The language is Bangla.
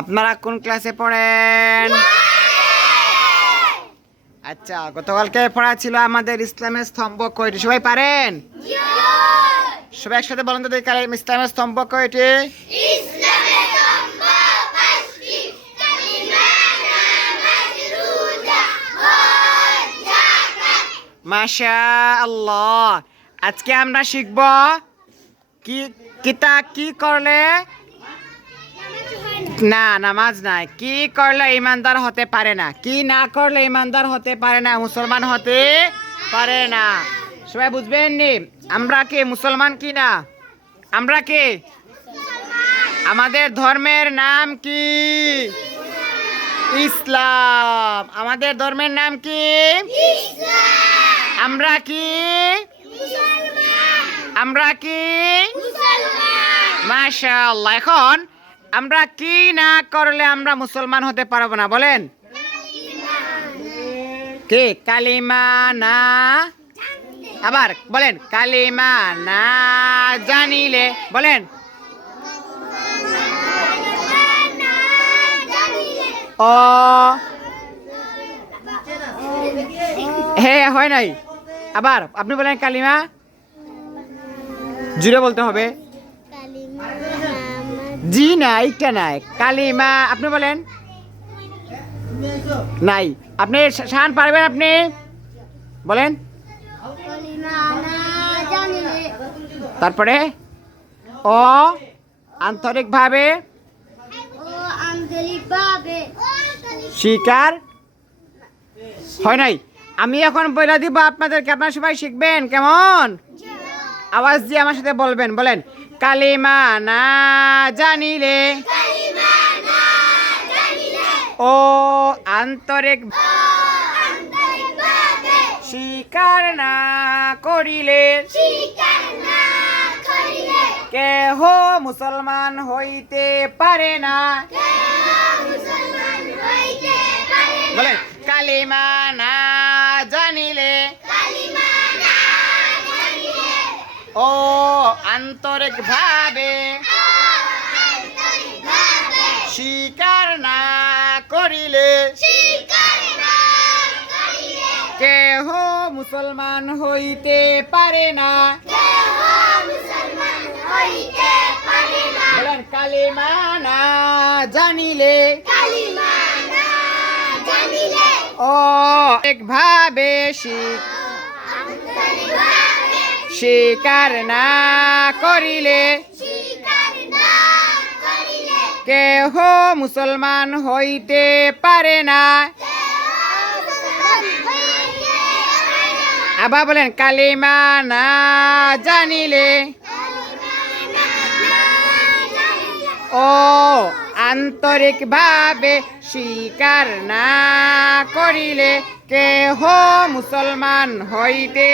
আপনারা কোন ক্লাসে পড়েন? আচ্ছা, গতকালকে পড়া ছিল আমাদের ইসলামের স্তম্ভ কয়টি, সবাই পারেন? সবাই একসাথে বলেন তো দেখি, ইসলামের স্তম্ভ কয়টি? মাশাআল্লাহ। আজকে আমরা শিখব কি করলে না, নামাজ নাই। কি করলে ইমানদার হতে পারে না, কি না করলে ইমানদার হতে পারে না, মুসলমান হতে পারে না। সবাই বুঝবেন নি? আমরা কি মুসলমান কি না? আমরা কি? আমাদের ধর্মের নাম কি? ইসলাম। আমাদের ধর্মের নাম কি? আমরা কি? আমরা কি? মাশাআল্লাহ। এখন আমরা কি না করলে আমরা মুসলমান হতে পারবো না, বলেন? কি? কালিমা না, আবার বলেন, কালিমা না জানিলে, বলেন। ও হ্যাঁ, হয় নাই। আবার আপনি বলেন কালিমা, জুড়ে বলতে হবে। জি না, এইটা নাই। কালিমা আপনি বলেন। নাই। আপনি শান পারবেন? আপনি বলেন। তারপরে ও আন্তরিকভাবে স্বীকার, হয় নাই। আমি এখন বলে দিব আপনাদেরকে, আপনারা সবাই শিখবেন। কেমন? আওয়াজ দিয়ে আমার সাথে বলবেন, বলেন। কালিমা না জানিলে ও আন্তরিক স্বীকার না করিলে কেহ মুসলমান হইতে পারে না। বলেন, কালিমা না জানিলে ও আন্তরিক ভাবে স্বীকার না করিলে কেহ মুসলমান হইতে পারে না। বলেন, কালিমা না জানিলে ও একভাবে স্বীকার না করিলে কেহ মুসলমান হইতে পারে না। আবার বলেন, কালিমা না জানিলে ও আন্তরিক ভাবে স্বীকার না করিলে কেহ মুসলমান হইতে